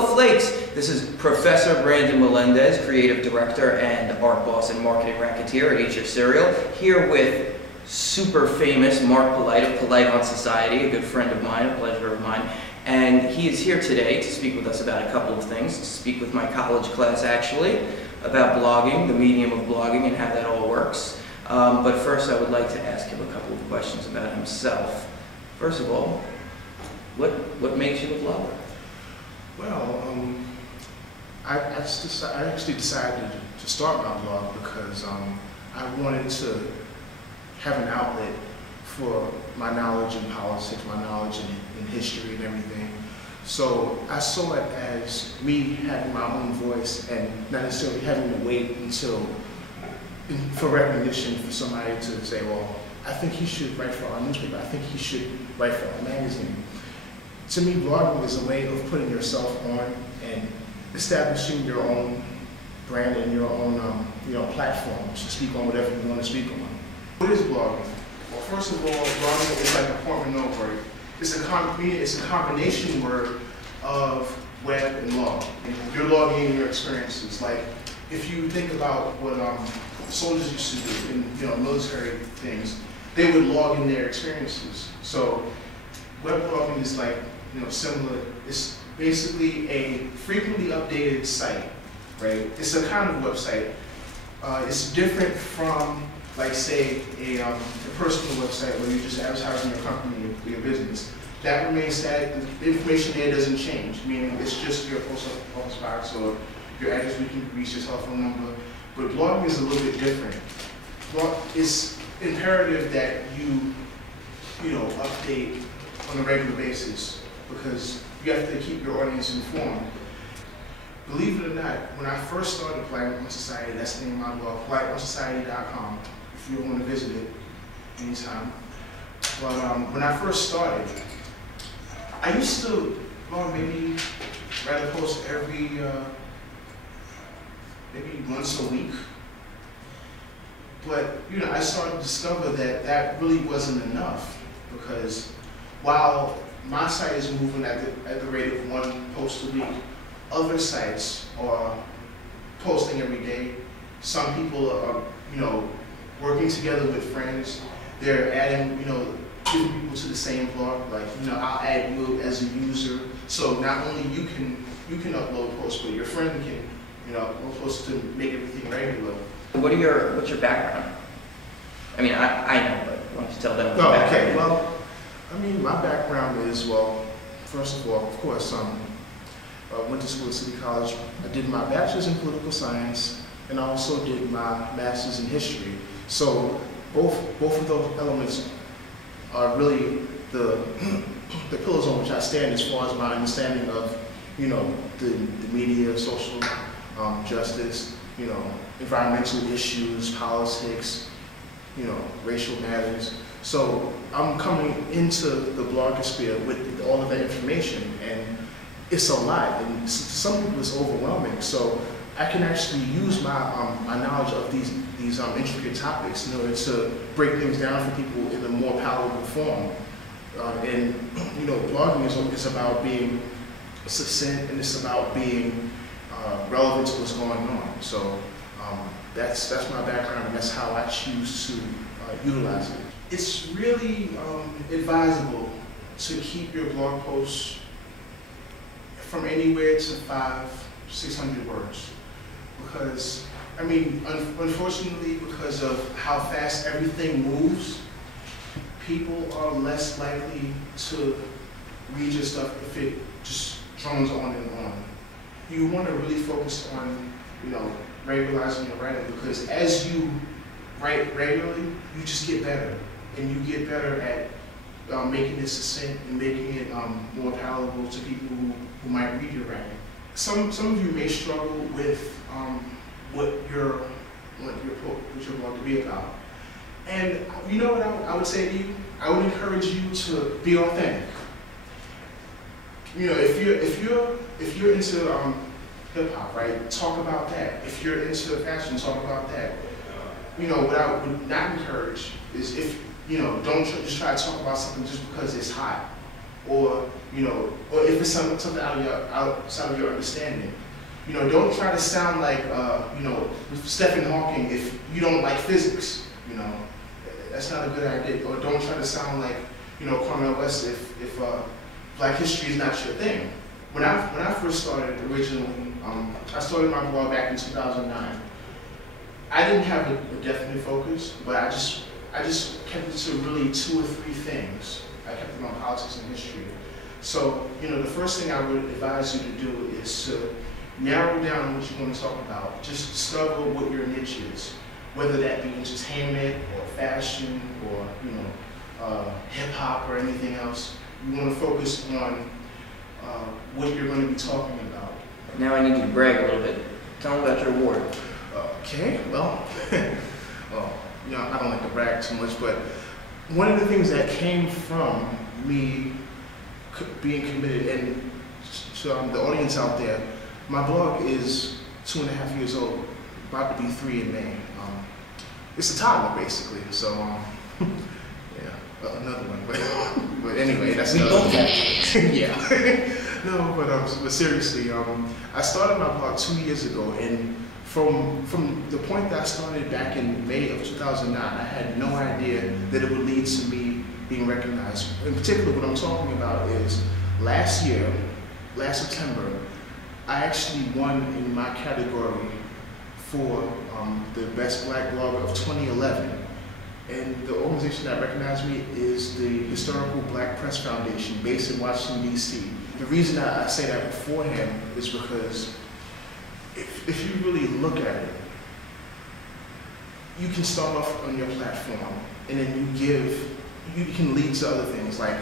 Hello Flakes! This is Professor Brandon Melendez, Creative Director and Art Boss and Marketing Racketeer at Eat Your Cereal, here with super famous Marc Polite of Polite on Society, a good friend of mine, a pleasure of mine. And he is here today to speak with us about a couple of things, to speak with my college class actually, about blogging, the medium of blogging and how that all works. But first I would like to ask him a couple of questions about himself. First of all, what makes you a blogger? Well, I actually decided to start my blog because I wanted to have an outlet for my knowledge in politics, my knowledge in history and everything. So I saw it as me having my own voice and not necessarily having to wait for recognition for somebody to say, well, I think he should write for our newspaper, I think he should write for our magazine. To me, blogging is a way of putting yourself on and establishing your own brand and your own platform to speak on whatever you want to speak on. What is blogging? Well, first of all, blogging is like a portmanteau word. It's a combination word of web and log. You're logging in your experiences. Like, if you think about what soldiers used to do in military things, they would log in their experiences. So web blogging is like similar. It's basically a frequently updated site, right? It's a kind of website. It's different from, like, say, a personal website where you're just advertising your company or your business. That remains static. The information there doesn't change, meaning it's just your post office box or your address where you can reach your telephone number. But blogging is a little bit different. It's imperative that you update on a regular basis because you have to keep your audience informed. Believe it or not, when I first started Polite on Society, that's the name of my blog, politeonsociety.com, if you want to visit it anytime. But when I first started, I used to maybe write a post every, maybe once a week. But I started to discover that that really wasn't enough because while my site is moving at the rate of one post a week, other sites are posting every day. Some people are, working together with friends. They're adding, different people to the same blog. Like, I'll add you as a user. So not only you can upload posts, but your friend can, upload posts to make everything regular. What's your background? I mean, I know, but why don't you tell them? Okay. Well, my background is, first of all, of course, I went to school at City College. I did my bachelor's in political science, and I also did my master's in history. So both of those elements are really the pillars on which I stand as far as my understanding of, the media, social justice, environmental issues, politics, racial matters. So I'm coming into the blogosphere with all of that information, and it's a lot, and to some people it's overwhelming. So I can actually use my my knowledge of these intricate topics in order to break things down for people in a more palatable form. And blogging is about being succinct, and it's about being relevant to what's going on. So that's my background, and that's how I choose to utilize it. It's really advisable to keep your blog posts from anywhere to 500-600 words, because unfortunately, because of how fast everything moves, people are less likely to read your stuff if it just drones on and on. You want to really focus on regularizing your writing, because as you write regularly, you just get better, and you get better at making it succinct and making it more palatable to people who might read your writing. Some of you may struggle with what your blog to be about. And what I would say to you? I would encourage you to be authentic. If you're into hip hop, right? Talk about that. If you're into fashion, talk about that. What I would not encourage is don't just try to talk about something just because it's hot. or or if it's something outside of your understanding. Don't try to sound like Stephen Hawking if you don't like physics. That's not a good idea. Or don't try to sound like Cornel West if Black history is not your thing. When I first started originally, I started my blog back in 2009. I didn't have a definite focus, but I just kept it to really 2 or 3 things. I kept it on politics and history. So, the first thing I would advise you to do is to narrow down what you want to talk about. Just discover what your niche is, whether that be entertainment or fashion or, hip hop or anything else. You want to focus on what you're going to be talking about. Now I need you to brag a little bit. Tell them about your award. Okay, well, I don't like to brag too much, but one of the things that came from me being committed, and to the audience out there, my blog is 2.5 years old, about to be 3 in May. It's a toddler, basically, so, yeah, another one, but anyway, that's another one. Yeah. No, but seriously, I started my blog 2 years ago, and from the point that I started back in May of 2009, I had no idea that it would lead to me being recognized. In particular, what I'm talking about is last September, I actually won in my category for the Best Black Blogger of 2011. And the organization that recognized me is the Historical Black Press Foundation, based in Washington, D.C. The reason I say that beforehand is because if you really look at it, you can start off on your platform, and then you can lead to other things, like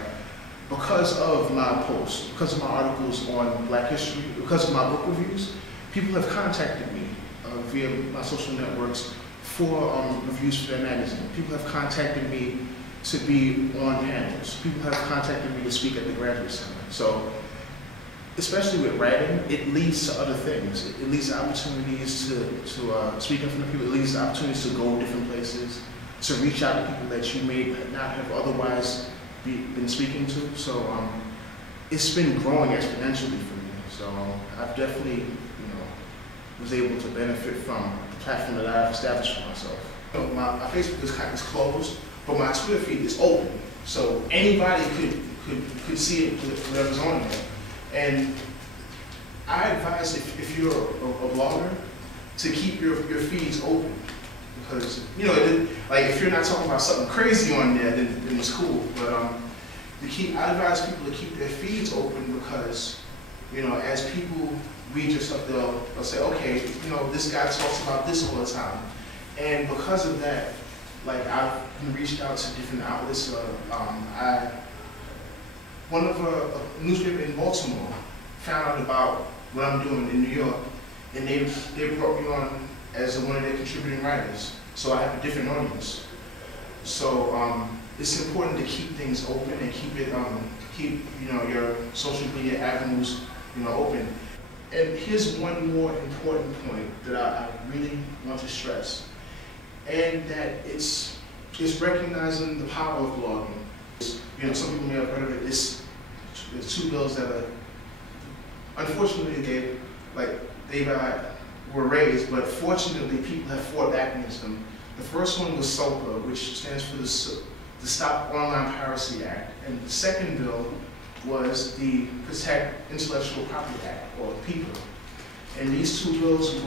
because of my posts, because of my articles on Black history, because of my book reviews, people have contacted me via my social networks for reviews for their magazine. People have contacted me to be on panels. People have contacted me to speak at the Graduate Center. So, especially with writing, it leads to other things. It leads to opportunities to speak in front of people. It leads to opportunities to go different places, to reach out to people that you may not have otherwise been speaking to. So it's been growing exponentially for me. So I've definitely, was able to benefit from the platform that I've established for myself. My Facebook is closed, but my Twitter feed is open. So anybody could see it, whatever's on there. And I advise if you're a blogger to keep your feeds open, because like if you're not talking about something crazy on there, then it's cool. But I advise people to keep their feeds open because as people read your stuff, they'll say, okay, this guy talks about this all the time, and because of that, like I've reached out to different outlets. One of a newspaper in Baltimore found out about what I'm doing in New York, and they brought me on as one of their contributing writers. So I have a different audience. So it's important to keep things open and keep your social media avenues open. And here's one more important point that I really want to stress, and that it's recognizing the power of blogging. Some people may have heard of it. There's 2 bills that are, unfortunately, they were raised, but fortunately, people have fought back against them. The first one was SOPA, which stands for the Stop Online Piracy Act, and the second bill was the Protect Intellectual Property Act, or PIPA. And these 2 bills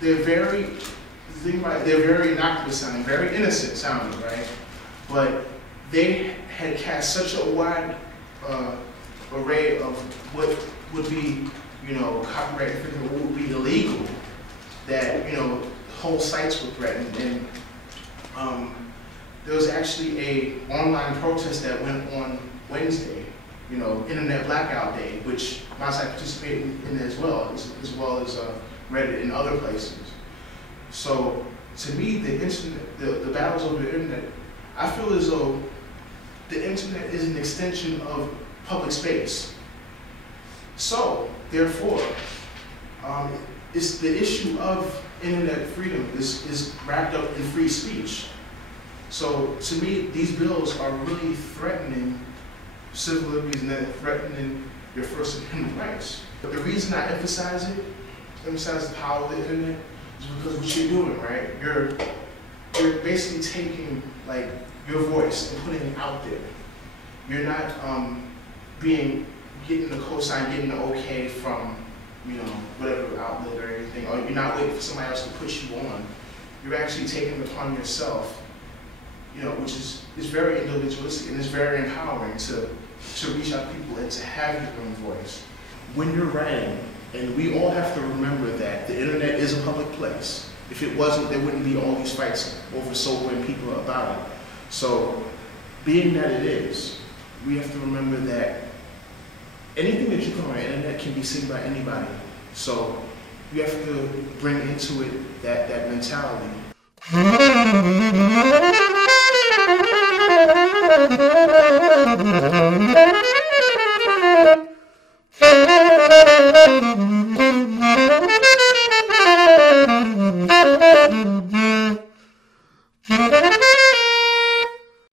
they're very innocuous sounding, very innocent sounding, right? But they had cast such a wide array of what would be, copyright infringement, what would be illegal, that, whole sites were threatened. And there was actually an online protest that went on Wednesday, Internet Blackout Day, which my site participated in as well as Reddit and other places. So to me, the internet, the battles over the internet, I feel as though the internet is an extension of public space. So, therefore, it's the issue of internet freedom is wrapped up in free speech. So, to me, these bills are really threatening civil liberties and then threatening your First Amendment rights. But the reason I emphasize the power of the internet, is because what you're doing, right? You're basically taking like your voice and putting it out there. You're not getting the cosign, getting the okay from, you know, whatever outlet or anything, or you're not waiting for somebody else to put you on. You're actually taking it upon yourself, you know, which is very individualistic and it's very empowering to reach out to people and to have your own voice. When you're writing, and we all have to remember that the internet is a public place. If it wasn't, there wouldn't be all these fights over sobering people about it. So, being that it is, we have to remember that anything that you put on the internet can be seen by anybody. So, you have to bring into it that mentality